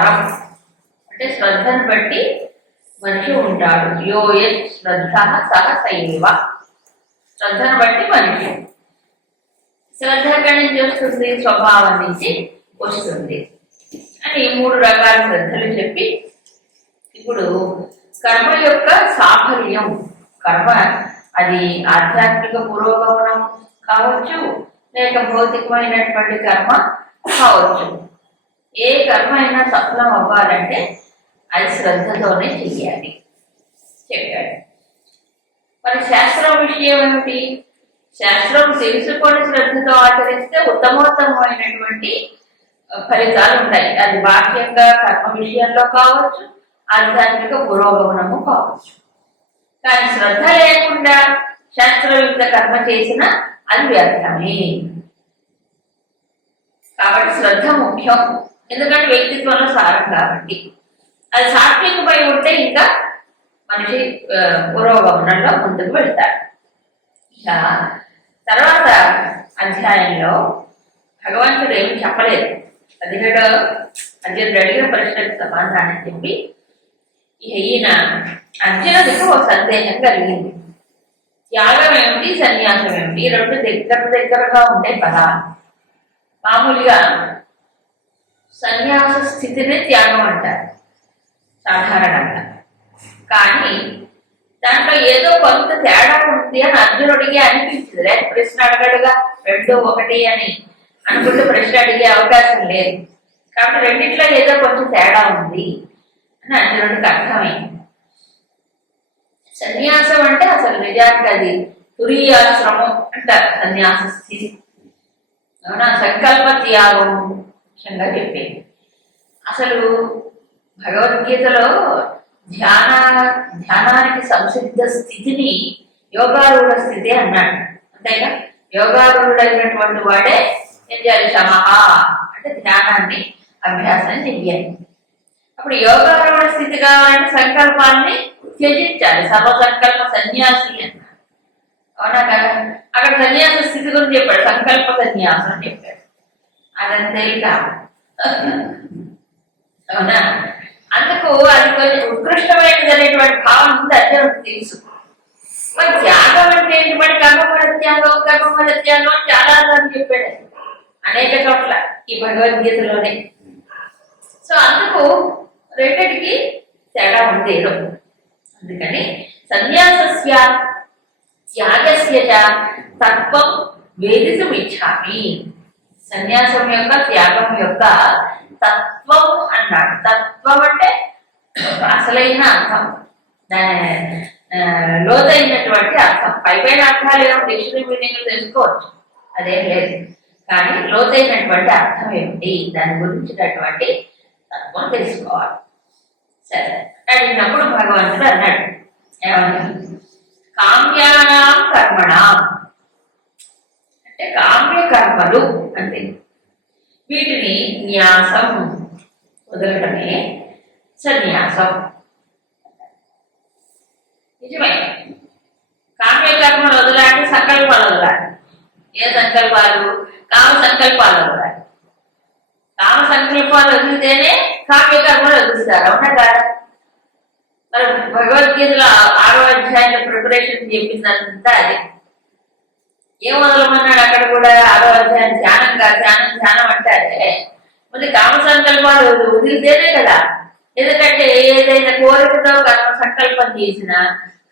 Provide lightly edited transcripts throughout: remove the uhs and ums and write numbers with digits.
ప్రకారం అంటే శ్రద్ధను బట్టి మనిషి ఉంటాడు. యో యత్ శ్రద్ధ సహ సైవ. శ్రద్ధను బట్టి మనిషి. శ్రద్ధ ఎక్కడి నుంచి వస్తుంది? స్వభావం నుంచి వస్తుంది అని 3 రకాల శ్రద్ధలు చెప్పి ఇప్పుడు కర్మ యొక్క సాఫల్యం, కర్మ అది ఆధ్యాత్మిక పురోగమనం కావచ్చు, లేక భౌతికమైనటువంటి కర్మ కావచ్చు. ఏ కర్మ అయినా సఫలం అవ్వాలంటే అది శ్రద్ధతోనే చెయ్యాలి చెప్పాడు. మరి శాస్త్రం విషయం ఏమిటి? శాస్త్రం తెలుసుకొని శ్రద్ధతో ఆచరిస్తే ఉత్తమోత్తమైనటువంటి ఫలితాలు ఉంటాయి. అది బాహ్యంగా కర్మ విషయంలో కావచ్చు, ఆధ్యాత్మిక పురోగమనము కావచ్చు. కానీ శ్రద్ధ లేకుండా శాస్త్రయుక్త కర్మ చేసిన అది వ్యర్థమే. కాబట్టి శ్రద్ధ ముఖ్యం. ఎందుకంటే వ్యక్తిత్వంలో సారం కాబట్టి. అది సాత్వికమై ఉంటే ఇంకా మనిషి పురోగమనంలో ముందుకు వెళ్తాడు. ఇక తర్వాత అధ్యాయంలో భగవంతుడు ఏమి చెప్పలేదు. 17వ అర్జునుడు అడిగిన ప్రశ్నకు సమాధానం చెప్పి ఇక ఈయన అర్జునుడికి ఒక సందేహం కలిగింది. త్యాగం ఏమిటి, సన్యాసం ఏమిటి? 2 దగ్గరగా ఉంటాయి పదాలు. మామూలుగా సన్యాస స్థితిని త్యాగం అంటారు సాధారణంగా. కానీ దాంట్లో ఏదో కొంత తేడా ఉంది అని అర్జునుడికి అనిపించింది. లేక ప్రశ్న అడగడుగా 2 1 అని అనుకుంటూ ప్రశ్న అడిగే అవకాశం లేదు. కాబట్టి రెండిట్లో ఏదో కొంచెం తేడా ఉంది అని అర్జునుడికి అర్థమైంది. సన్యాసం అంటే అసలు నిజానికి అది తురీయాశ్రమం అంటారు సన్యాస స్థితి. అవునా? సంకల్ప త్యాగం ముఖ్యంగా చెప్పేది. అసలు భగవద్గీతలో ధ్యానానికి సంసిద్ధ స్థితిని యోగారూఢ స్థితి అన్నాడు. అంతేగా? యోగారూఢుడైనటువంటి వాడే ఏం చేయాలి? శమః అంటే ధ్యానాన్ని అభ్యాసం చెయ్యాలి. అప్పుడు యోగారూఢ స్థితి కావాలంటే సంకల్పాన్ని త్యజించాలి. సర్వసంకల్ప సన్యాసి అన్నాడు. అవునా కదా? అక్కడ సన్యాస స్థితి గురించి చెప్పాడు. సంకల్ప సన్యాసం అని చెప్పాడు. అదంతే కాదు. అవునా? అందుకు అది కొంచెం ఉత్కృష్టమైనది అనేటువంటి భావన ఉంది. అర్జునుడికి తెలుసు. మరి త్యాగం అంటే ఏంటి? మరి కర్మఫల త్యాగం చాలా అని చెప్పాడు అనేక చోట్ల ఈ భగవద్గీతలోనే. సో అందుకు రెండిటికి తేడా ఉంది ఏదో. అందుకని సన్యాసస్య త్యాగస్య చ తత్వం వేదితుం ఇచ్చామి. సన్యాసం యొక్క త్యాగం యొక్క తత్వం అన్నాడు. తత్వం అంటే అసలైన అర్థం, లోతైనటువంటి అర్థం. పైపైన అర్థాలు ఏమో డిక్షనరీ మీనింగ్ తెలుసుకోవచ్చు, అదేం లేదు. కానీ లోతైనటువంటి అర్థం ఏమిటి, దాని గురించినటువంటి తత్వం తెలుసుకోవాలి. సరే అడిగినప్పుడు భగవంతుడు అన్నాడు ఏమన్నా? కామ్యానాం కర్మణాం అంటే కామ్య కర్మలు అంటే వీటిని న్యాసం వదలటమే సన్యాసం. నిజమే, కామ్యకర్మలు వదలాలి, సంకల్పాలు వదలాలి. ఏ సంకల్పాలు? కామ సంకల్పాలు వదలాలి. కామ సంకల్పాలు వదిలితేనే కామ్యకర్మలు వదులుతారు. అవునా కాదు? మరి భగవద్గీతలో 6వ అధ్యాయంలో ప్రిపరేషన్ చెప్పిందంతా అది. ఏం వదలమన్నాడు అక్కడ కూడా? 6వ అధ్యాయం ధ్యానం అంటారే ముందు కామ సంకల్పాలు వదిలితేనే కదా. ఎందుకంటే ఏదైనా కోరికతో కర్మ సంకల్పం చేసినా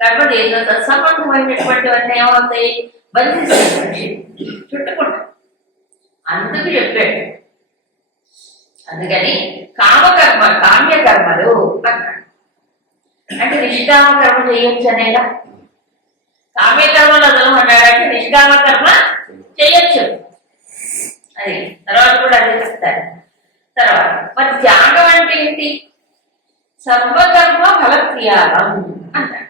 కర్మ చేసిన తత్సంబంధమైనటువంటివన్నీ ఏమవుతాయి? బంధిస్తాయి, చుట్టుకుంటాయి. అందుకు చెప్పాడు. అందుకని కామ్యకర్మలు అన్నాడు. అంటే నిష్కామ కర్మ చేయొచ్చు అనేలా. కామ్యకర్మలు వదలమన్నాడంటే నిష్కామ కర్మ చేయొచ్చు. అది తర్వాత కూడా అదే చెప్తారు. తర్వాత మరి త్యాగం అంటే ఏంటి? సర్వకర్మ ఫలత్యాగం అన్నాడు.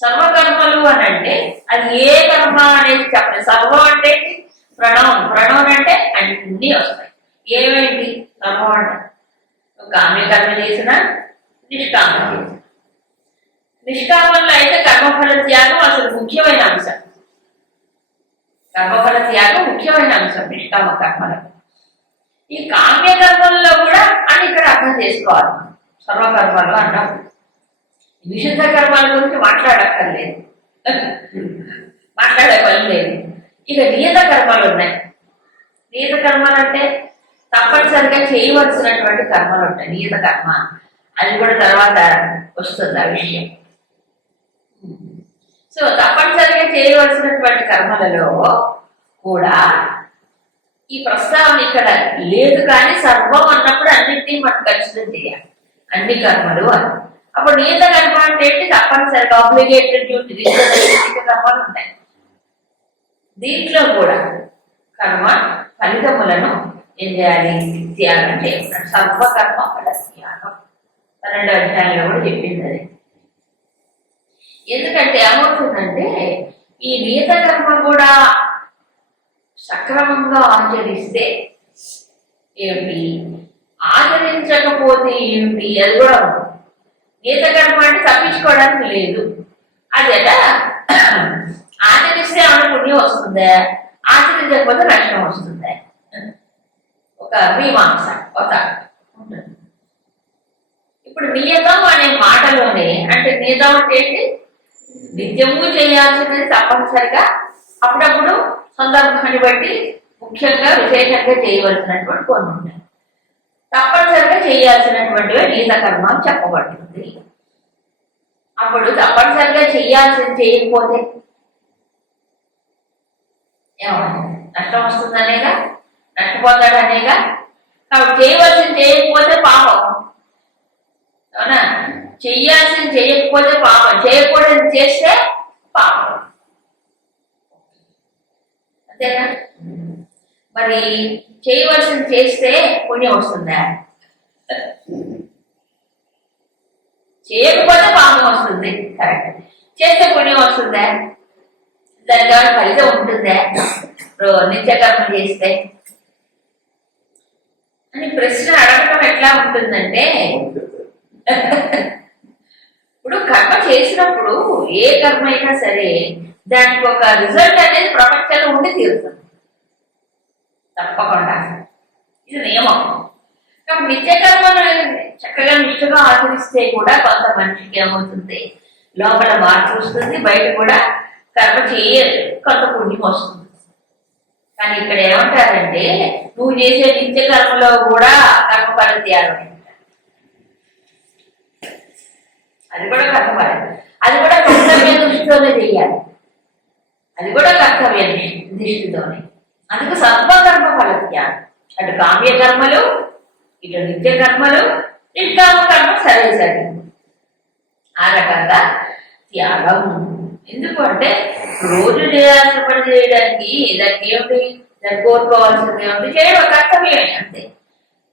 సర్వకర్మలు అని అంటే అది ఏ కర్మ అనేది చెప్పండి. సర్వం అంటే ప్రణవం అంటే అన్ని వస్తాయి. ఏమేంటి సర్వం అంటే? కామ్యకర్మ చేసిన, నిష్కామ చేసిన. నిష్కామంలో అయితే కర్మఫల త్యాగం అసలు ముఖ్యమైన అంశం. కర్మఫల త్యాగం ముఖ్యమైన అంశం నిష్కామ కర్మలో. ఈ కామ్య కర్మల్లో కూడా అని ఇక్కడ అర్థం చేసుకోవాలి. సర్వకర్మలు అన్నాం. విశుద్ధ కర్మల గురించి మాట్లాడక్కర్లేదు, మాట్లాడే పని లేదు. ఇక నియత కర్మలు ఉన్నాయి. నియత కర్మలు అంటే తప్పనిసరిగా చేయవలసినటువంటి కర్మలు ఉంటాయి. నియత కర్మ అది కూడా తర్వాత వస్తుంది ఆ విషయం. సో తప్పనిసరిగా చేయవలసినటువంటి కర్మలలో కూడా ఈ ప్రస్తావన ఇక్కడ లేదు. కానీ సర్వం అన్నప్పుడు అన్నింటినీ మనం కన్సిడర్ చేయాలి, అన్ని కర్మలు అని. అప్పుడు నియత కర్మ అంటే ఏంటి? తప్పనిసరిగా ఆబ్లిగేటెడ్ డ్యూటీ కర్మలు ఉంటాయి. దీంట్లో కూడా కర్మ ఫలితములను ఏం చేయాలి? త్యాగం చేయాలి. సర్వకర్మ ఫల త్యాగం 12వ అధ్యాయంలో కూడా చెప్పింది అది. ఎందుకంటే ఏమవుతుందంటే ఈ నియత కర్మ కూడా సక్రమంగా ఆచరిస్తే ఏమిటి, ఆచరించకపోతే ఏమిటి, అది కూడా ఉంది. నియత కర్మ అంటే తప్పించుకోవడానికి లేదు. అదేట ఆచరిస్తే ఏమైనా పుణ్యం వస్తుందా, ఆచరించకపోతే నష్టం వస్తుందా? ఒక మీమాంస ఒక ఉంటుంది. ఇప్పుడు నియతం అనే మాటలోనే అంటే నియతం అంటే ఏంటి? నిత్యము చేయాల్సినది తప్పనిసరిగా అప్పుడప్పుడు సందర్భాన్ని బట్టి ముఖ్యంగా విశేషంగా చేయవలసినటువంటి కొన్ని ఉంటాయి. తప్పనిసరిగా చేయాల్సినటువంటివి నియత కర్మ చెప్పబడుతుంది. అప్పుడు తప్పనిసరిగా చేయాల్సింది చేయకపోతే ఏమవుతుంది? నష్టం వస్తుందనేగా, నష్టపోతాడనేగా. కాబట్టి చేయవలసింది చేయకపోతే పాపం, అవునా? చెయ్యాల్సింది చేయకపోతే పాపం, చేయకూడదు చేస్తే పాపం, అంతేనా? మరి చేయవలసింది చేస్తే పుణ్యం వస్తుందా? చేయకపోతే పాపం వస్తుంది, కరెక్ట్. చేస్తే పుణ్యం వస్తుందా? దానికి ఏమైనా ఫలితం ఉంటుందా నిత్యకర్మ చేస్తే అని ప్రశ్న అడగటం ఎట్లా ఉంటుందంటే, ఇప్పుడు కర్మ చేసినప్పుడు ఏ కర్మ అయినా సరే దానికి ఒక రిజల్ట్ అనేది ప్రపంచంలో ఉండి తీరుతుంది తప్పకుండా. ఇది నియమం. కాబట్టి నిత్యకర్మను చక్కగా నిష్ఠగా ఆచరిస్తే కూడా కొంత మనిషికి ఏమవుతుంది, లోపల మార్పు వస్తుంది, బయట కూడా కర్మ చేయ కొంత పుణ్యం వస్తుంది. కానీ ఇక్కడ ఏమంటారంటే నువ్వు చేసే నిత్య కర్మలో కూడా కర్మఫల త్యాగం, అది కూడా కర్మఫలం, అది కూడా కర్తవ్య దృష్టితోనే చెయ్యాలి, అది కూడా కర్తవ్య దృష్టితోనే. అందుకు సర్వకర్మ ఫల త్యాగం. అటు కామ్య కర్మలు, ఇటు నిత్య కర్మలు, నిష్కామ కర్మ సరే సరే ఆ రకంగా త్యాగం. ఎందుకు అంటే రోజు చేయాల్సిన పని చేయడానికి దానికి ఏమిటి, దాన్ని కోరుకోవాల్సింది ఏమిటి, చేయడం కర్తవ్యమే, అంతే.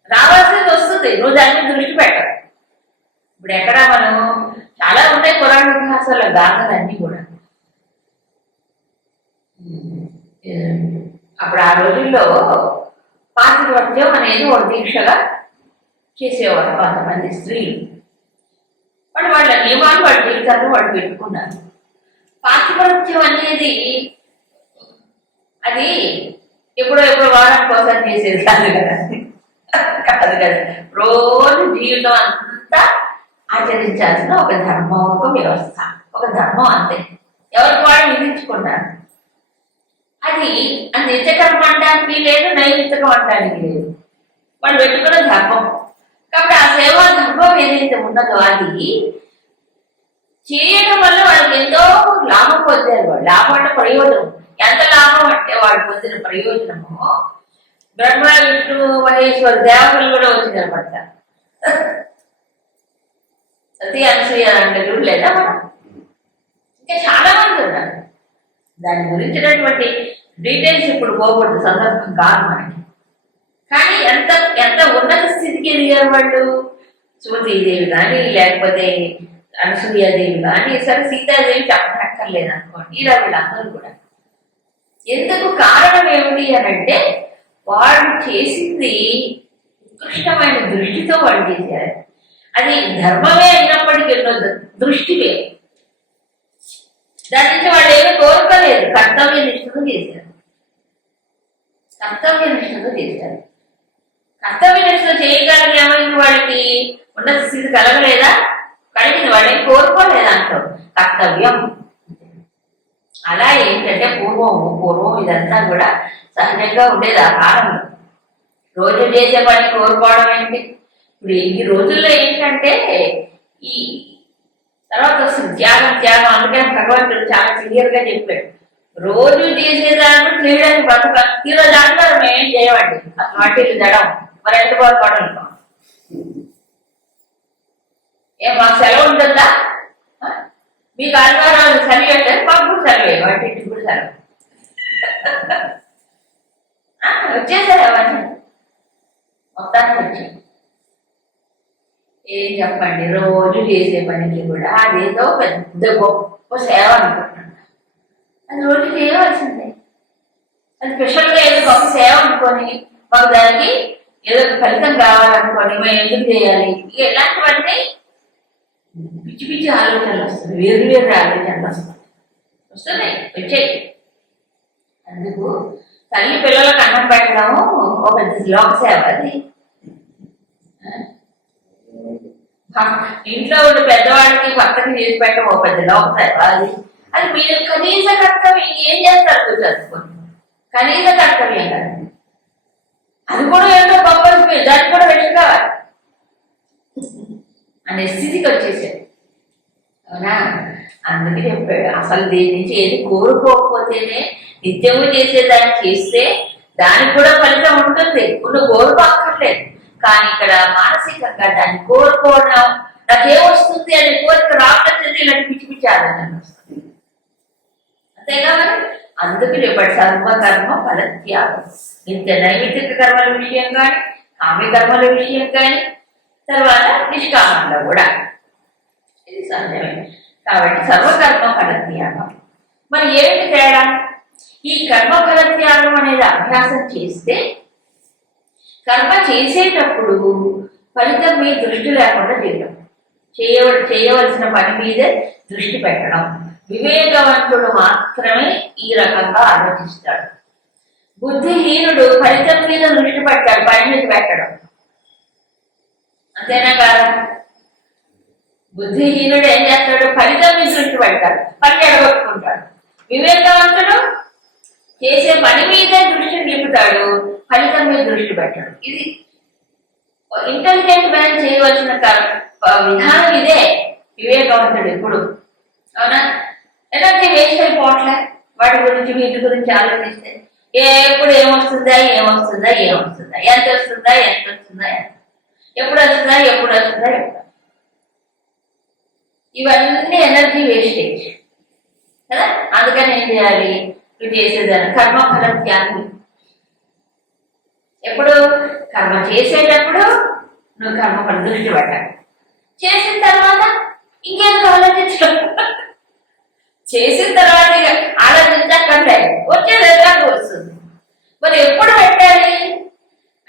రావాల్సింది వస్తుంది, నువ్వు దాని మీద దృష్టి పెట్టవు. ఇప్పుడు ఎక్కడ మనం చాలా ఉంటాయి పురాణ ఇతిహాసాల గాథలన్నీ కూడా. అప్పుడు ఆ రోజుల్లో పాతివ్రత్యం అనేది ఒక దీక్షగా చేసేవారు కొంతమంది స్త్రీలు. వాళ్ళ నియమాలు వాళ్ళ జీవితాల్లో వాళ్ళు పెట్టుకున్నారు. పాతివ్రత్యం అనేది అది ఎప్పుడో వారానికి ఒకసారి చేసేది కాదు కదా, కాదు కదా. రోజు జీవితం అంతా ఆచరించాల్సిన ఒక ధర్మం, ఒక వ్యవస్థ, ఒక ధర్మం, అంతే. ఎవరికి వాళ్ళు విధించుకున్నారు. అది నిత్యకర్మ అనడానికి లేదు, నైమిత్తికం అనడానికి లేదు, వాళ్ళు పెట్టుకున్న ధర్మం. కాబట్టి ఆ సేవా ధర్మం ఏదైతే ఉన్నదో అది చేయడం వల్ల వాళ్ళకి ఎంతో లాభం పొందారు. వాళ్ళు లాభం అంటే ప్రయోజనం. ఎంత లాభం అంటే వాళ్ళు పొందిన ప్రయోజనము బ్రహ్మ విష్ణు మహేశ్వర దేవతలు కూడా వచ్చి నిలబడతారు. సతీ అనసూయ అంటే లేదా మనం ఇంకా చాలా మంది ఉన్నారు. దాని గురించినటువంటి డీటెయిల్స్ ఇప్పుడు పోకూడదు, సందర్భం కాదు మనకి. కానీ ఎంత ఎంత ఉన్నత స్థితికి ఎదిగారు వాళ్ళు. సుమతీదేవి కానీ, లేకపోతే అనసూయాదేవి కానీ, సరే సీతాదేవి చెప్పనక్కర్లేదు అనుకోండి, ఇలా వీళ్ళందరూ కూడా. ఎందుకు కారణం ఏమిటి అని అంటే వాళ్ళు చేసింది ఉత్కృష్టమైన దృష్టితో వాళ్ళు చేశారు. అది ధర్మమే అయినప్పటికీ ఎన్నో దృష్టివే. దాని నుంచి వాళ్ళు ఏమీ కోరుకోలేదు, కర్తవ్య నిష్ఠతో చేశారు, కర్తవ్య నిష్ఠతో చేశారు. కర్తవ్య నిష్ఠ చేయగలిగి ఏమైంది వాళ్ళకి ఉన్నత స్థితి కలగలేదా? కలిగింది. వాళ్ళని కోరుకోలేదు అంటారు కర్తవ్యం. అలా ఏంటంటే పూర్వం ఇదంతా కూడా సహజంగా ఉండేది ఆ కాలంలో. రోజు చేసే పని కోరుకోవడం ఏంటి? ఇప్పుడు ఈ రోజుల్లో ఏంటంటే ఈ తర్వాత వస్తుంది త్యాగం. అందుకని భగవంతుడు చాలా క్లియర్ గా చెప్పాడు, రోజు చేసేదాన్ని చేయడానికి బతుక ఈరోజు అంటారు మేమేం చేయమండి అసలు వాటికి జడం మరి ఎంత బాగుపడనుకో ఏం మాకు సెలవు ఉంటుందా? మీకు ఆదివారాలు సెలవు అంటే మాకు కూడా సెలవే, వాటి ఇంటికి కూడా సెలవు. వచ్చేసారు అవన్నీ మొత్తానికి వచ్చాయి. ఏం చెప్పండి, రోజు చేసే పనికి కూడా అదేదో పెద్ద గొప్ప సేవ అనుకుంటున్నాను. అది రోజు చేయవలసిందే. అది స్పెషల్గా ఏదో గొప్ప సేవ అనుకొని మాకు దానికి ఏదో ఫలితం కావాలనుకొని మేము ఎందుకు చేయాలి? ఇక ఎలాంటివన్నీ పిచ్చి ఆలోచనలు వస్తుంది, వేరు ఆలోచనలు వస్తున్నాయి వచ్చాయి. అందుకు తల్లి పిల్లలకు అన్నం పెట్టడము ఒక లోక సేవ. అది ఇంట్లో ఉన్న పెద్దవాడికి పక్కన చేసి పెట్టడం ఒక పెద్ద లోక సేవ. అది మీరు కనీస కర్తవ్యం ఏం చేస్తారు చదువుకోండి, కనీస కర్తవ్యం కదా. అది కూడా ఏంటో గొప్ప దాన్ని కూడా పెట్టుకోవాలి అనే స్థితికి వచ్చేసాడు. అవునా? అందుకే చెప్పాడు అసలు దీని నుంచి ఏది కోరుకోకపోతేనే నిత్యము చేసేదాన్ని చేస్తే దానికి కూడా ఫలితం ఉంటుంది. నువ్వు కోరుకోక్కర్లేదు, కానీ ఇక్కడ మానసికంగా దాన్ని కోరుకోవడం నాకేమొస్తుంది అనే కోరిక రావట్లేదు. ఇలాంటి పిచ్చి ఆలోచన వస్తుంది అంతేగా మరి. అందుకు రేపటి సర్వకర్మ ఫలత్యాగం. నిత్య నైమిత్తిక కర్మల విషయం కానీ, కామ్య కర్మల విషయం కానీ, తర్వాత నిష్కామంలో కూడా ఇది సహజమే. కాబట్టి సర్వకర్మ ఫలత్యాగం. మరి ఏమిటి తేడా? ఈ కర్మ ఫలత్యాగం అనేది అభ్యాసం చేస్తే కర్మ చేసేటప్పుడు ఫలితం మీద దృష్టి లేకుండా చేయడం, చేయవలసిన పని మీదే దృష్టి పెట్టడం. వివేకవంతుడు మాత్రమే ఈ రకంగా ఆలోచిస్తాడు. బుద్ధిహీనుడు ఫలితం మీద దృష్టి పెట్టాడు, పని మీద పెట్టడం. అంతేనా కాదా? బుద్ధిహీనుడు ఏం చేస్తాడు? ఫలితం మీద దృష్టి పెడతాడు, పని ఎడగొట్టుకుంటాడు. వివేకవంతుడు చేసే పని మీదే దృష్టి నిలుపుతాడు, ఫలితం మీద దృష్టి పెట్టాడు. ఇది ఇంటెలిజెంట్ మ్యాన్ చేయవలసిన విధానం ఇదే. వివేకవంతుడు ఎప్పుడు, అవునా, ఎనర్జీ వేస్ట్ అయిపోవట్లే వాటి గురించి వీటి గురించి ఆలోచిస్తే. ఎప్పుడు ఏమొస్తుందా ఎంత వస్తుందా, ఎప్పుడు వస్తుందా. ఇవన్నీ ఎనర్జీ వేస్టేజ్ కదా. అందుకని ఏం చేయాలి? నువ్వు చేసేదాన్ని కర్మఫల త్యాగం. ఎప్పుడు కర్మ చేసేటప్పుడు నువ్వు కర్మఫల దృష్టి పెట్టాలి. చేసిన తర్వాత ఇంకేందుకు ఆలోచించడం? చేసిన తర్వాత ఆలోచించక్కర్లే, వచ్చేది ఎలాగో వస్తుంది. మరి ఎప్పుడు పెట్టాలి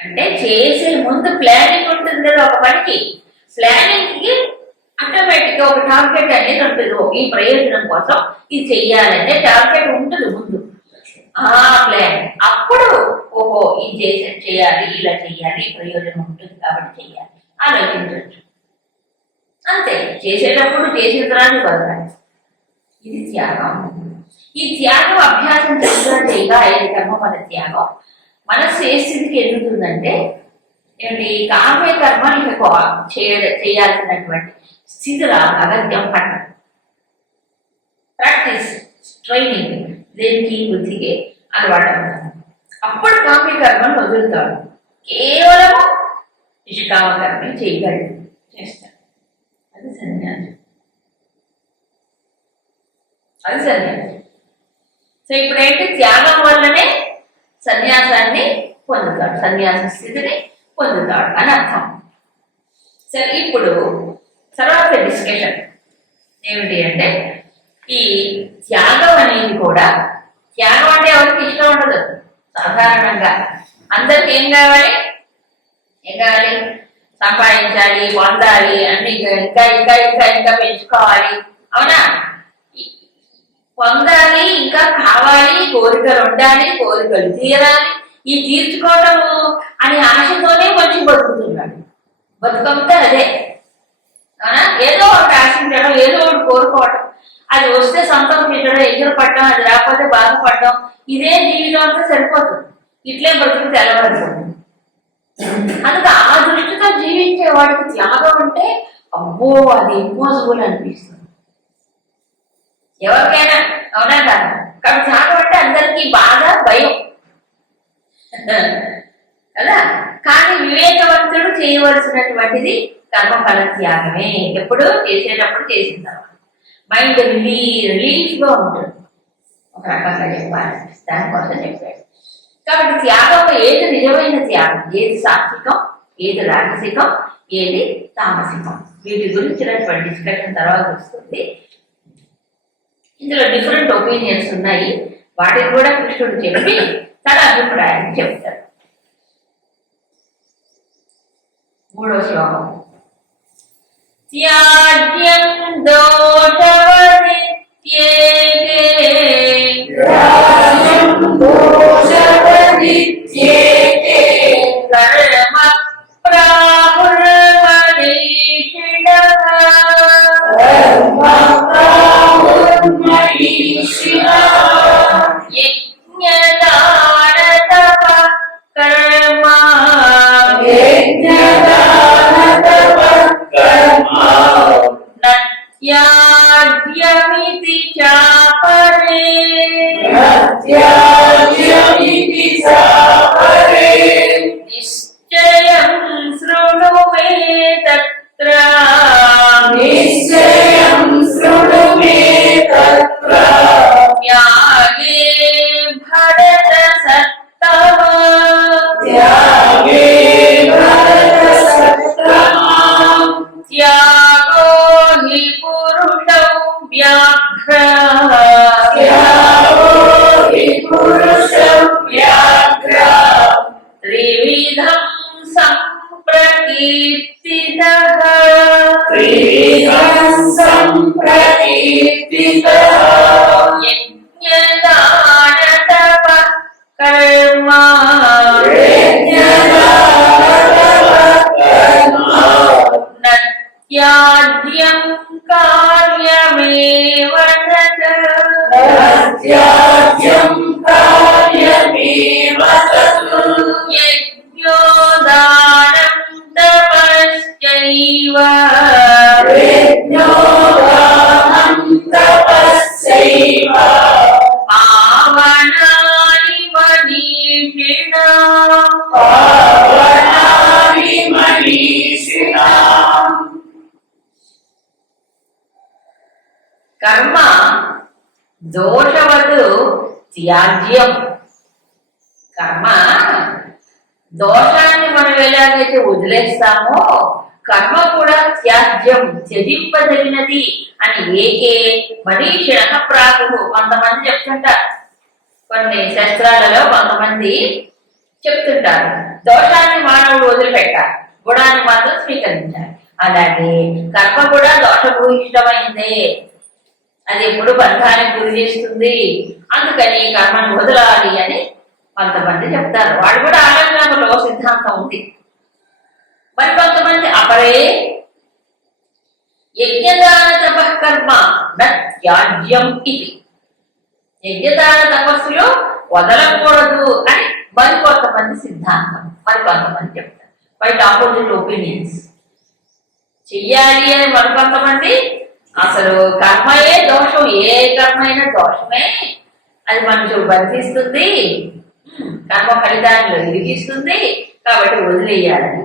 అంటే చేసే ముందు ప్లానింగ్ ఉంటుంది కదా ఒక పనికి. ప్లానింగ్ కి ఆటోమేటిక్ గా ఒక టార్గెట్ అనేది ఉంటుంది. ఈ ప్రయోజనం కోసం ఇది చెయ్యాలనే టార్గెట్ ఉంటుంది ముందు. ఆ ప్లాన్ అప్పుడు ఓహో ఇది చేయాలి, ఇలా చెయ్యాలి, ప్రయోజనం ఉంటుంది కాబట్టి చెయ్యాలి, ఆలోచించవచ్చు. అంతే. చేసేటప్పుడు చేసిన తర్వాత వదలాలి. ఇది త్యాగం. ఈ త్యాగం అభ్యాసం చేయగా ఇది కర్మఫల త్యాగం. మనస్సు ఏ స్థితికి ఎదుగుతుందంటే ఏంటి? కామ్య కర్మ ఇంకా చేయాల్సినటువంటి స్థితిలో అగత్యం పట్ట ప్రాక్టీస్ ట్రైనింగ్ దేనికి? బుద్ధికి అలవాటు. అప్పుడు కామ్య కర్మను వదులుతాడు, కేవలము నిష్కామ కర్మ చేయగలడు, చేస్తాడు. అది సన్యాసం. సో ఇప్పుడు ఏంటి? త్యాగం వల్లనే సన్యాసాన్ని పొందుతాడు, సన్యాస స్థితిని పొందుతాడు అని అర్థం. సరే, ఇప్పుడు తర్వాత డిస్కషన్ ఏమిటి అంటే ఈ త్యాగం అనేది కూడా, త్యాగం అంటే ఎవరికి ఇష్టం ఉండదు సాధారణంగా. అందరికి ఏం కావాలి? సంపాదించాలి, పొందాలి, అన్ని ఇంకా పెంచుకోవాలి. అవునా? పొందాలి, ఇంకా కావాలి, కోరికలు ఉండాలి, కోరికలు తీరాలి, ఈ తీర్చుకోవటము అనే ఆశతోనే మంచి బతుకుతున్నాడు. బతుకంతా అదే, అవునా? ఏదో ఒకటి ఆశించడం, ఏదో ఒకటి కోరుకోవడం, అది వస్తే సంతోషించడం, ఎదురు పడడం, అది రాకపోతే బాధపడడం, ఇదే జీవితం అంతా సరిపోతుంది. ఇట్లే బతుకు తెల్లబడుతుంది. అందుకే ఆ దృష్టితో జీవించే వాడికి త్యాగం అంటే అబ్బో అది ఇంపాసిబుల్ అనిపిస్తుంది ఎవరికైనా, అవునా కాదు? కాబట్టి త్యాగం అంటే అందరికీ బాగా భయం కదా. కానీ వివేకవంతుడు చేయవలసినటువంటిది కర్మఫల త్యాగమే. ఎప్పుడు చేసేటప్పుడు చేసిన తర్వాత మైండ్ రిలీఫ్ గా ఉంటుంది, ఒక రకంగా చెప్పాలి. దానికోసం చెప్పాడు. కాబట్టి త్యాగం ఏది నిజమైన త్యాగం, ఏది సాత్వికం, ఏది రాజసికం, ఏది తామసికం, వీటి గురించినటువంటి డిస్కషన్ తర్వాత వస్తుంది. ఇందులో డిఫరెంట్ ఒపీనియన్స్ ఉన్నాయి. వాటిని కూడా కృష్ణుడు చెప్పి తన అభిప్రాయాన్ని చెప్తాడు. 3వ శ్లోకం. త్యాజ్యం దోషవనిత్యేతే కర్మ ప్రాహుర్మనీషిణః యజ్ఞదాన తప కర్మ నత్యాజ్యమితి చాపరే నిశ్చయం శృణు మే తత్ర త్యాగే భరత సత్తమ త్యాగో హి పురుషౌ వ్యాఘ్ర త్రివిధం సంప్రకీర్తితః యజ్ఞదాన తప కర్మ నత్యాజ్యం కార్యమేవ తత్ యజ్ఞోదానం తపశ్చైవ పావనాని మనీషిణాం. కర్మ దోషవతు త్యాజ్యం. కర్మ దోషాన్ని మనం ఎలాగైతే వదిలేస్తామో కర్మ కూడా త్యాజ్యం, త్యజింపదగినది అని ఏకే మనీషిణ ప్రాకు. కొంతమంది చెప్తుంటారు, కొన్ని శాస్త్రాలలో కొంతమంది చెప్తుంటారు దోషాన్ని మానవుడు వదిలిపెట్టాలి, గుణాన్ని మాత్రం స్వీకరించాలి. అలాగే కర్మ కూడా దోషభూయిష్టమైందే, అది ఎప్పుడు బంధానికి గురి చేస్తుంది, అందుకని కర్మను వదలాలి అని కొంతమంది చెప్తారు. వాడు కూడా ఆనందంలో సిద్ధాంతం ఉంది. మరి కొంతమంది అపరే యజ్ఞదాన తపః కర్మ నత్యాజ్యం ఇది. యజ్ఞదాన తపస్సులో వదలకూడదు అని మరి కొంతమంది సిద్ధాంతం, మరి కొంతమంది చెప్తారు. బయట ఆపోజిట్ ఒపీనియన్స్. చెయ్యాలి అని మరి కొంతమంది అసలు కర్మయే దోషం, ఏ కర్మ అయినా దోషమే, అది మనసు బంధిస్తుంది, కర్మ ఫలితాన్ని ఇరిగిస్తుంది, కాబట్టి వదిలేయాలని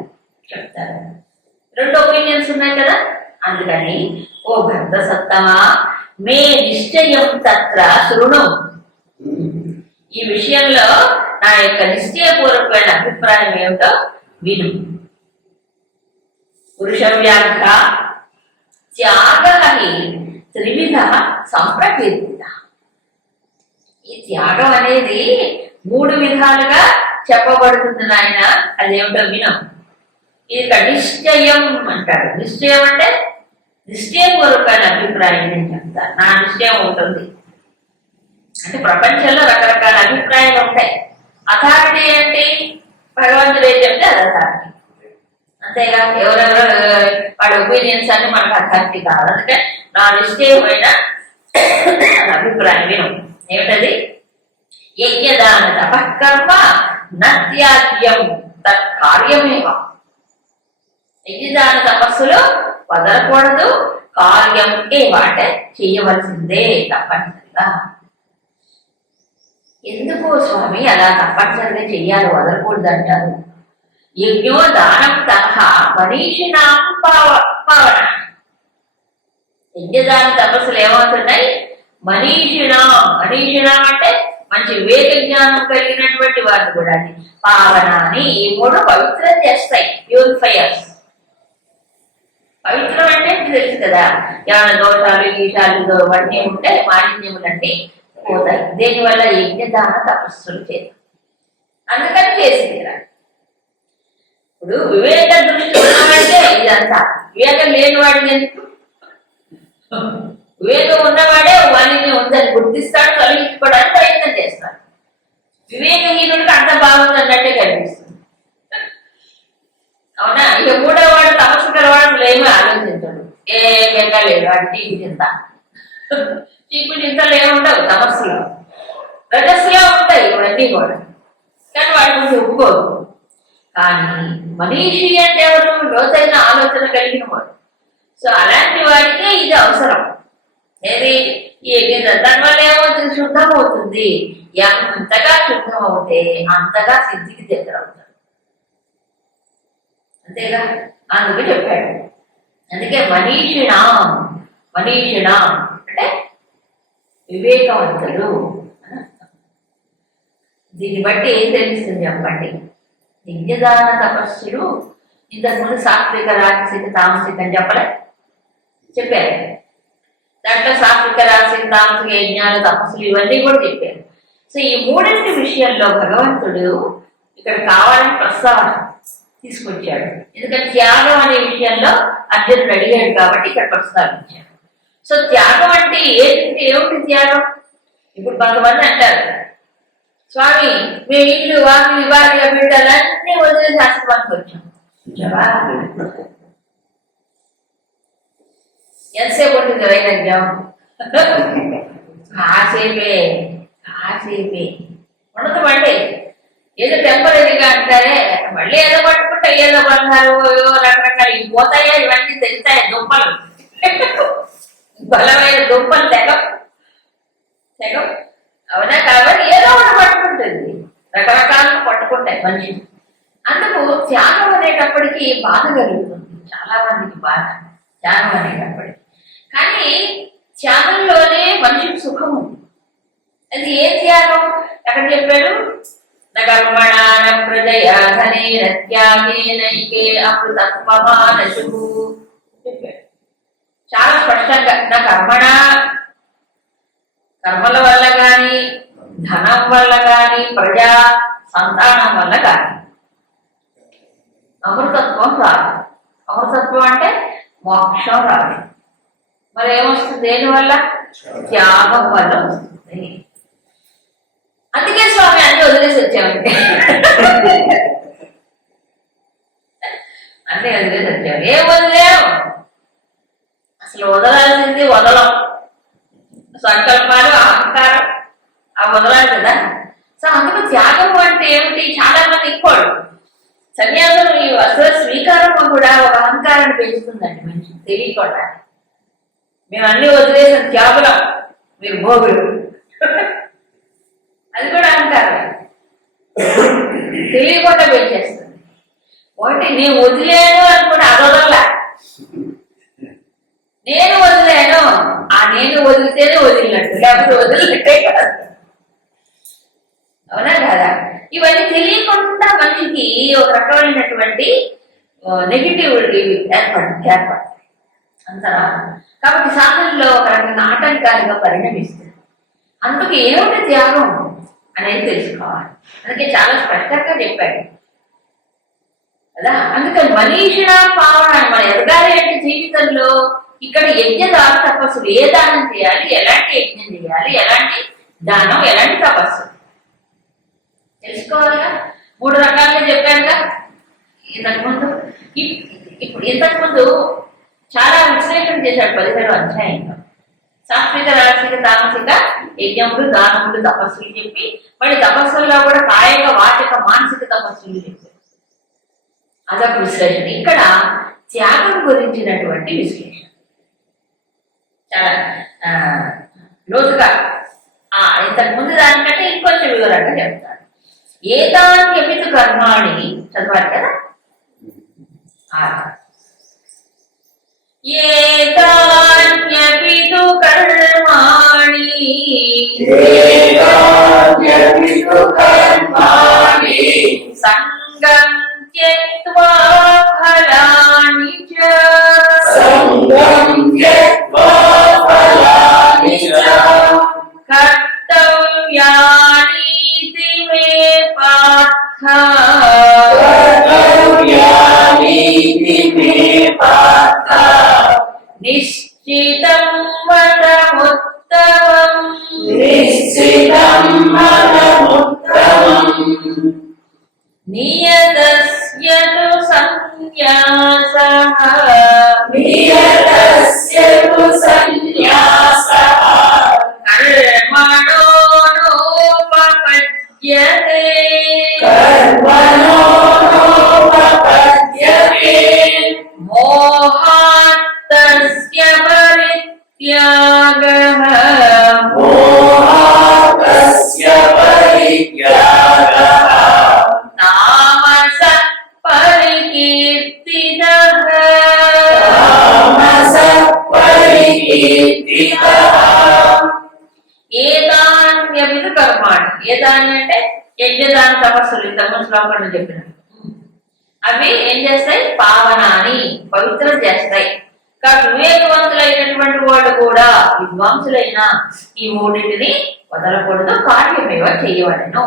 చెప్తారు. 2 ఒపీనియన్స్ ఉన్నాయి కదా. అందుకని ఓ భక్త సత్తమా మే నిశ్చయం తత్ర శృణు. ఈ విషయంలో నా యొక్క నిశ్చయపూర్వకమైన అభిప్రాయం ఏమిటో విను. పురుష వ్యాఘ్ర త్యాగ త్రివిధ సంప్రకీర్తిత. ఈ త్యాగం అనేది 3 విధాలుగా చెప్పబడుతుంది నాయన. అదేమిటో వినం. ఇది నిశ్చయం అంటారు. నిశ్చయం అంటే నిశ్చయపూర్వకమైన అభిప్రాయం నేను చెప్తాను. నా నిశ్చయం ఉంటుంది అంటే ప్రపంచంలో రకరకాల అభిప్రాయాలు ఉంటాయి. అథారిటీ ఏంటి? భగవంతుడు ఏం చెప్తే అది అథారిటీ. అంతేగా, ఎవరెవరో వాడి ఒపీనియన్స్ అన్ని మనకు అథారిటీ కాదు. అందుకే నా నిశ్చయమైన అభిప్రాయం విను. ఏమిటది? యజ్ఞదాన తపకర్మ నత్యాజ్యం తత్కార్యమేవ. యజ్ఞదాన తపస్సులు వదలకూడదు, కార్యం ఏవ అంటే చేయవలసిందే తప్పనిసరిగా. ఎందుకు స్వామి అలా తప్పనిసరిగా చెయ్యాలి, వదలకూడదు అంటారు? యజ్ఞో దానం తప మనీషిణాం పావన. యజ్ఞదాన తపస్సులు ఏమవుతున్నాయి? మనీషిణాం అంటే మంచి వివేక జ్ఞానం కలిగినటువంటి వారిని కూడా పావనాన్ని, ఈ మూడు పవిత్రం చేస్తాయి, ప్యూరిఫైయర్స్. పవిత్రం అంటే తెలుసు కదా, ఏమైనా దోషాలు గీషాలు అవన్నీ ఉంటే మాలిన్యములన్నీ పోతాయి. దీనివల్ల యజ్ఞదాన తపస్సులు చేస్తాయి. అందుకని చేసింది. ఇప్పుడు వివేక దృష్టి ఉన్నవాడితే ఇదంతా, వివేకం లేని వాడికి ఎందుకు? వివేకం ఉన్నవాడే వాణిని ఉందని గుర్తిస్తాడు, తొలగించుకోవడానికి ప్రయత్నం చేస్తాడు. వివేకహీనుడికి అంత బాగుంది అన్నట్టే కనిపిస్తుంది. అవునా? ఇక మూడో వాడు తపస్సు గలవాడు ఏమీ ఆలోచించడు, ఏ బెంగా లేదు, వాడు చీపు చింత. చీపు చింతలు ఏముండవు తపస్సులో, రజస్సులో ఉంటాయి ఇవన్నీ కూడా. కానీ వాడి గురించి ఒప్పుకోదు. కానీ మనీషి అంటే ఎవరు? లోతైన ఆలోచన కలిగిన వాడు. సో అలాంటి వాడికే ఇది అవసరం. ఏది? దానివల్ల ఏమవుతుంది? శుద్ధమవుతుంది. ఎంతగా శుద్ధం అవుతే అంతగా సిద్ధికి దగ్గర అవుతాడు. అంతేగా, అందుకే చెప్పాడు. అందుకే మనీషిణాం అంటే వివేకవంతుడు. దీన్ని బట్టి ఏం తెలుస్తుంది చెప్పండి? యజ్ఞదాన తపస్సులు ఇంతకుముందు సాత్విక, రాజసిక, తామసిక అని చెప్పారు. దాంట్లో సాత్విక, రాజసిక, తామసిక యజ్ఞాలు, తపస్సులు ఇవన్నీ కూడా చెప్పారు. సో ఈ మూడింటి విషయంలో భగవంతుడు ఇక్కడ కావాలని ప్రస్తావన తీసుకొచ్చాడు. ఎందుకంటే త్యాగం అనే విషయంలో అర్జునుడు అడిగాడు కాబట్టి ఇక్కడ ప్రస్తావించాడు. సో త్యాగం అంటే ఏమిటి త్యాగం? ఇప్పుడు కొంతమంది అంటారు, స్వామి మేము ఇల్లు, వాకిలి, భార్య, బిడ్డలన్నీ వదిలేసి ఆశ్రమానికి వచ్చాం. ఎంతసేపు ఉంటుంది వైరాగ్యం? కాసేపే ఉండదు. మళ్ళీ ఏదో టెంపరీగా అంటారే, మళ్ళీ ఏదో పట్టుకుంటే ఏదో పడతారు, రకరకాలు ఇవి పోతాయా, ఇవన్నీ తెగుతాయి దుంపలు, బలమైన దుంపలు తెగం. అవునా? కాబట్టి ఏదో ఒకటి పట్టుకుంటుంది, రకరకాలను పట్టుకుంటాయి మనిషి. అందుకు త్యాగం అనేటప్పటికీ బాధ కలుగుతుంది చాలా మందికి, బాధ త్యాగం అనేటప్పటికి. కానీ త్యాగంలోనే మనిషికి సుఖం ఉంది. అది ఏ త్యాగం? అక్కడ చెప్పాడు, నకర్మణ ప్రజయా ధనేన త్యాగేనైకే అమృతత్వమానశు చెప్పాడు చాలా స్పష్టంగా. నా కర్మల వల్ల కానీ, ధనం వల్ల కానీ, ప్రజా సంతానం వల్ల కానీ అమృతత్వం రాదు. అమృతత్వం అంటే మోక్షం రాదు. మరి ఏమొస్తుంది? దేనివల్ల? త్యాగం వల్ల వస్తుంది. అందుకే స్వామి అన్ని వదిలేసి వచ్చామంటే అన్నీ వదిలేసి వచ్చాము. ఏం వదిలేం? అసలు వదలాల్సింది వదలం. సంకల్పాలు, అహంకారం అవి వదలాలి కదా. సో అందుకు త్యాగం అంటే ఏమిటి? చాలా మంది ఇంకోడు సన్యాసం ఈ అసలు స్వీకారం కూడా ఒక అహంకారాన్ని పెంచుతుందండి మనిషి తెలియకుండా. మేము అన్ని వదిలేసాం, త్యాగులం, మీరు భోగులు. అది కూడా అహంకారం, తెలియకుండా పెంచేస్తుంది. ఒకటి నేను వదిలేను అనుకుంటే అదొదల్లా, నేను వదిలేను, ఆ నేను వదిలితేనే వదిలినట్టు, లేకపోతే వదిలినట్టే కాదు. అవునా కదా? ఇవన్నీ తెలియకుండా మనిషికి ఒక రకమైనటువంటి నెగిటివ్ ఏర్పడతాయి అంతరా. కాబట్టి సాధనలో ఒక రకంగా ఆటంకాలుగా పరిణమిస్తుంది. అందుకే ఏమిటి త్యాగం అనేది తెలుసుకోవాలి. అందుకే చాలా స్పష్టంగా చెప్పాడు కదా. అందుకని మనీషిణ పావన, మన ఎదగాలి అంటే జీవితంలో ఇక్కడ యజ్ఞదాన తపస్సులు, ఏ దానం చేయాలి, ఎలాంటి యజ్ఞం చేయాలి, ఎలాంటి దానం, ఎలాంటి తపస్సు. తెలుసుకోవాలిగా. 3 రకాలుగా చెప్పానుగా ఇంతకుముందు. ఇప్పుడు ఇంతకుముందు చాలా విశ్లేషణ చేశాడు 17వ అధ్యాయంలో. సాత్విక, రాజసిక, తామసిక యజ్ఞములు, దానములు, తపస్సులు చెప్పి మళ్ళీ తపస్సుల్లో కూడా కాయక, వాచక, మానసిక తపస్సులు చెప్పారు. అదొక విశ్లేషణ. ఇక్కడ త్యాగం గురించినటువంటి విశ్లేషణ చాలా లోతుగా ఇంతకు ముందు దానికంటే ఇంకొంచెం వివరంగా చెప్తారు. ఏతాన్యపితు కర్మాణి చదవాలి కదా. ఏతాన్యపితు కర్మాణి సంగం త్యక్త్వా ఫలాని చ కర్తవ్యానీతి మే పార్థ నిశ్చితం మతముత్తమం నియతస్య తు సన్యాసః కర్మణో నోపపద్యతే మోహాత్ తస్య పరిత్యాగః తామస పరికీర్తితః ఏతాన్యపితు కర్మాణి. ఏదాన్ని అంటే యజ్ఞదాన తపస్సులు. ఇంతకుముందు శ్లోకంలో చెప్పినట్టు అవి ఏం చేస్తాయి? పావనాన్ని పవిత్రం చేస్తాయి. కాబట్టి వివేకవంతులైనటువంటి వాళ్ళు కూడా విద్వాంసులైన ఈ మూడింటిని వదలకూడదు. కార్యమేవ చేయవలను.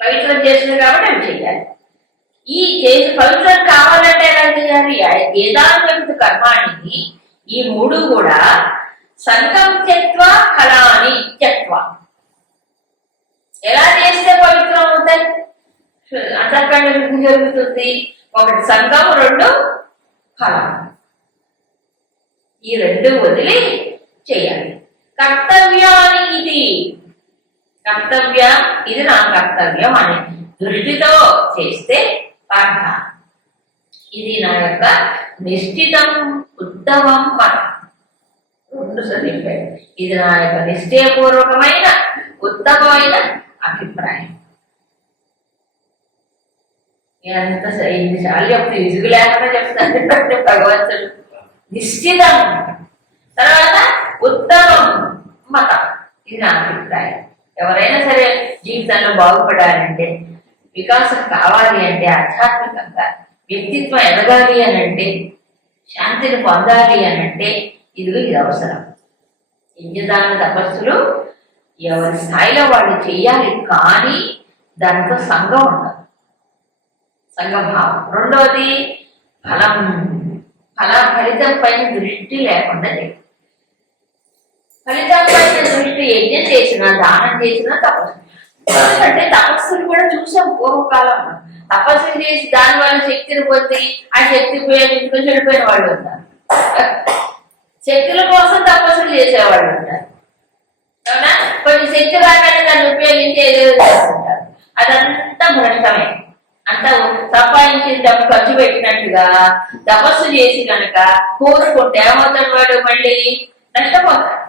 పవిత్రం చేస్తుంది కాబట్టి అవి చెయ్యాలి. ఈ చేసి పవిత్రం కావాలంటే ఎలా చేయాలి? ఏదాన్యపితు కర్మాణి ఈ 3 కూడా సంగం త్యక్త్వా ఫలాని త్యక్త్వా. ఎలా చేస్తే పవిత్రం అవుతాయి? అంతఃకరణ వృద్ధి జరుగుతుంది. 1 సంగం, 2 ఫలం. ఈ 2 వదిలి చేయాలి. కర్తవ్యాన్ని ఇది నా కర్తవ్యం అనే దృష్టితో చేస్తే పాఠ. ఇది నా యొక్క నిశ్చితం ఉత్తమం మతం. 2 చదివాడు. ఇది నా యొక్క నిశ్చయపూర్వకమైన ఉత్తమమైన అభిప్రాయం. ఎన్నిసార్లు చెప్తే విసుగు లేకుండా చెప్తాను భగవంతుడు. నిశ్చితం, తర్వాత ఉత్తమం మతం. ఇది నా అభిప్రాయం. ఎవరైనా సరే జీవితంలో బాగుపడాలంటే, వికాసం కావాలి అంటే, ఆధ్యాత్మికంగా వ్యక్తిత్వం ఎదగాలి అని అంటే, శాంతిని పొందాలి అని అంటే ఇది అవసరం. యజ్ఞదాన తపస్సులు ఎవరి స్థాయిలో వాళ్ళు చెయ్యాలి. కానీ దాంతో సంఘం ఉండదు, సంఘభావం. రెండోది ఫలితం పైన దృష్టి లేకుండా లేదు. ఫలితం పైన దృష్టి యజ్ఞం చేసినా, దానం చేసినా తపస్సు. ఎందుకంటే తపస్సులు కూడా చూసాం పూర్వకాలంలో. తపస్సు చేసి దాని వల్ల శక్తిని పొంది ఆ శక్తి ఉపయోగించుకొని చెడిపోయిన వాళ్ళు ఉంటారు. శక్తుల కోసం తపస్సులు చేసేవాళ్ళు ఉంటారు. అవునా? కొన్ని శక్తి రాగానే దాన్ని ఉపయోగించి ఏదేదో చేస్తుంటారు. అదంతా భ్రష్టమే. అంతా సంపాదించిన డబ్బు ఖర్చు పెట్టినట్టుగా తపస్సు చేసి కనుక కోరుకుంటే ఏమవుతాడు? వాడు మళ్ళీ నష్టపోతాడు.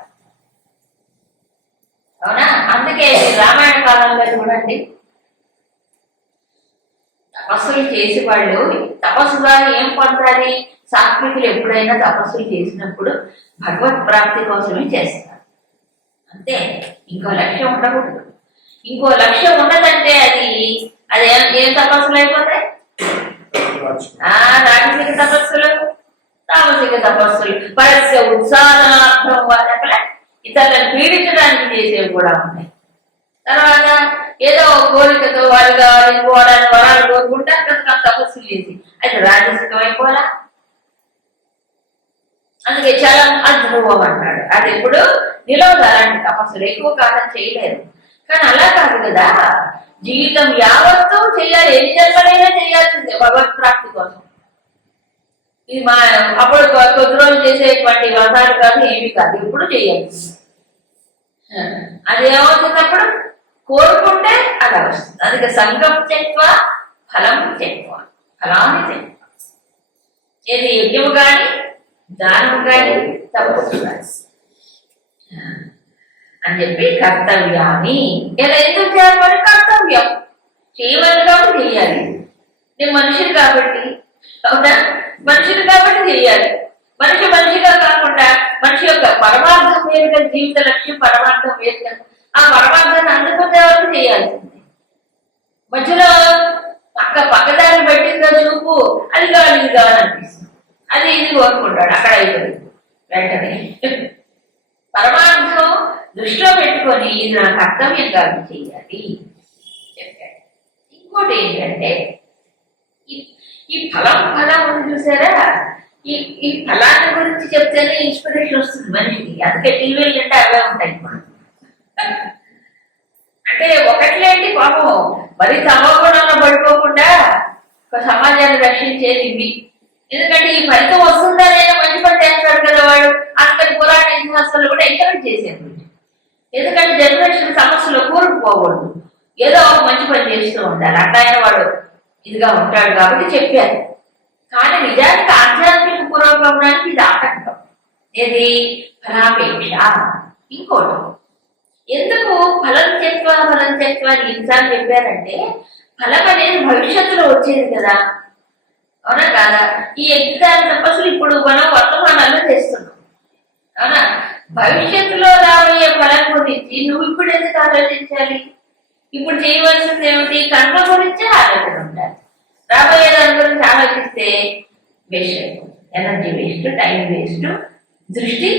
అవునా? అందుకే రామాయణ కాలంలో చూడండి, తపస్సులు చేసి వాళ్ళు తపస్సు ద్వారా ఏం పొందాలి? సాత్వికులు ఎప్పుడైనా తపస్సులు చేసినప్పుడు భగవత్ ప్రాప్తి కోసమే చేస్తారు. అంతే, ఇంకో లక్ష్యం ఉండకూడదు. ఇంకో లక్ష్యం ఉన్నదంటే అది ఏం తపస్సులు అయిపోతాయి? రాజసిక తపస్సులు, తామసిక తపస్సులు. పరస్య ఉత్సాహార్థం వాళ్ళ ఇతరులను పీడించడానికి చేసేవి కూడా ఉన్నాయి. తర్వాత ఏదో కోరికతో వాళ్ళు కావాలి, ఇంకోవాలని వరాలు కోరుకుంటే అక్కడ తపస్సులు చేసి అది రాజసికం అయిపోలా. అందుకే చలం అధ్రువం అంటాడు. అది ఎప్పుడు నిలవదు. అలాంటి తపస్సులు ఎక్కువ కాలం చేయలేరు. కానీ అలా కాదు కదా, జీవితం యావత్తూ చేయాలి, ఎన్ని జన్మలైనా చేయాల్సిందే భగవత్ ప్రాప్తి కోసం. ఇది మా అప్పుడు కొద్ది రోజులు చేసేటువంటి వ్రతాలు కాదు, ఏమి కాదు, ఎప్పుడు చేయాలి. అది ఏమవుతున్నప్పుడు కోరుకుంటే అలా వస్తుంది. అందుకే సంఘం చెత్వ ఫలం చెత్వ, ఫలాన్ని చెత్వ. ఏది యజ్ఞము కానీ దానము కానీ తప్పు అని చెప్పి కర్తవ్యాన్ని ఇలా ఎందుకు చేయాలి? కర్తవ్యం చేయవాలి కాబట్టి చేయాలి. నేను మనిషిని కాబట్టి, అవునా, మనిషిని కాబట్టి చేయాలి. మనిషిగా కాకుండా మనిషి యొక్క పరమార్థం వేరు కదా, జీవిత లక్ష్యం పరమార్థం వేరు కదా. ఆ పరమార్థాన్ని అందుకునే వరకు చేయాల్సింది. మధ్యలో పక్కదాన్ని పెట్టిందో చూపు, అది కావాలనిపిస్తుంది, అది ఇది కోరుకుంటాడు, అక్కడ అయిపోయింది వెంటనే. పరమార్థం దృష్టిలో పెట్టుకొని ఇది నా కర్తవ్యం కాదు చేయాలి చెప్పాడు. ఇంకోటి ఏంటంటే ఈ ఫలం ఉంది చూసారా, ఈ ఫలాన్ని గురించి చెప్తేనే ఇన్స్పిరేషన్ వస్తుంది మనిషికి. అందుకే టీవీలు అంటే అవే ఉంటాయి. అంటే ఒకట్లేంటి పాపం, మరి తమగుణంలో పడిపోకుండా ఒక సమాజాన్ని రక్షించేది ఇవి. ఎందుకంటే ఈ ఫలితం వస్తుందా లేదా మంచి పని చేస్తాడు కదా వాడు, అందుకని పురాణ ఇతిహాసాలు కూడా ఎంకరేజ్ చేసేది. ఎందుకంటే జనరేషన్ సమస్యలో కూరుకుపోకూడదు, ఏదో మంచి పని చేస్తూ ఉండాలి, అట్లా అయినా వాడు ఇదిగా ఉంటాడు కాబట్టి చెప్పారు. కానీ నిజానికి ఆధ్యాత్మిక పురోగమనానికి ఇది ఆటంకం. ఏది? ఫలాపేక్ష. ఇంకోటి ఎందుకు ఫలం చెత్వ అని ఇన్సార్లు చెప్పారంటే, ఫలం అనేది భవిష్యత్తులో వచ్చేది కదా, అవునా కాదా? ఈ యజ్ఞాన్ని తపస్సులు ఇప్పుడు మనం వర్తమానాల్లో చేస్తున్నాం, అవునా? భవిష్యత్తులో రాబోయే ఫలం గురించి నువ్వు ఇప్పుడు ఎందుకు ఆలోచించాలి? ఇప్పుడు చేయవలసింది ఏమిటి? కర్మ గురించే ఆలోచన ఉండాలి. రాబోయే దాని గురించి ఆలోచిస్తే వేస్ట్ అయిపోతుంది, ఎనర్జీ వేస్ట్, టైం వేస్ట్, దృష్టి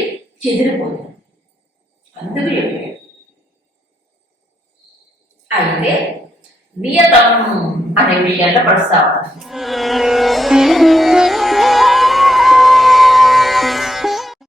చెదిరిపోతుంది. అందుకు చెప్పాడు. అయితే నియతం అనే విషయాల్లో ప్రస్తావన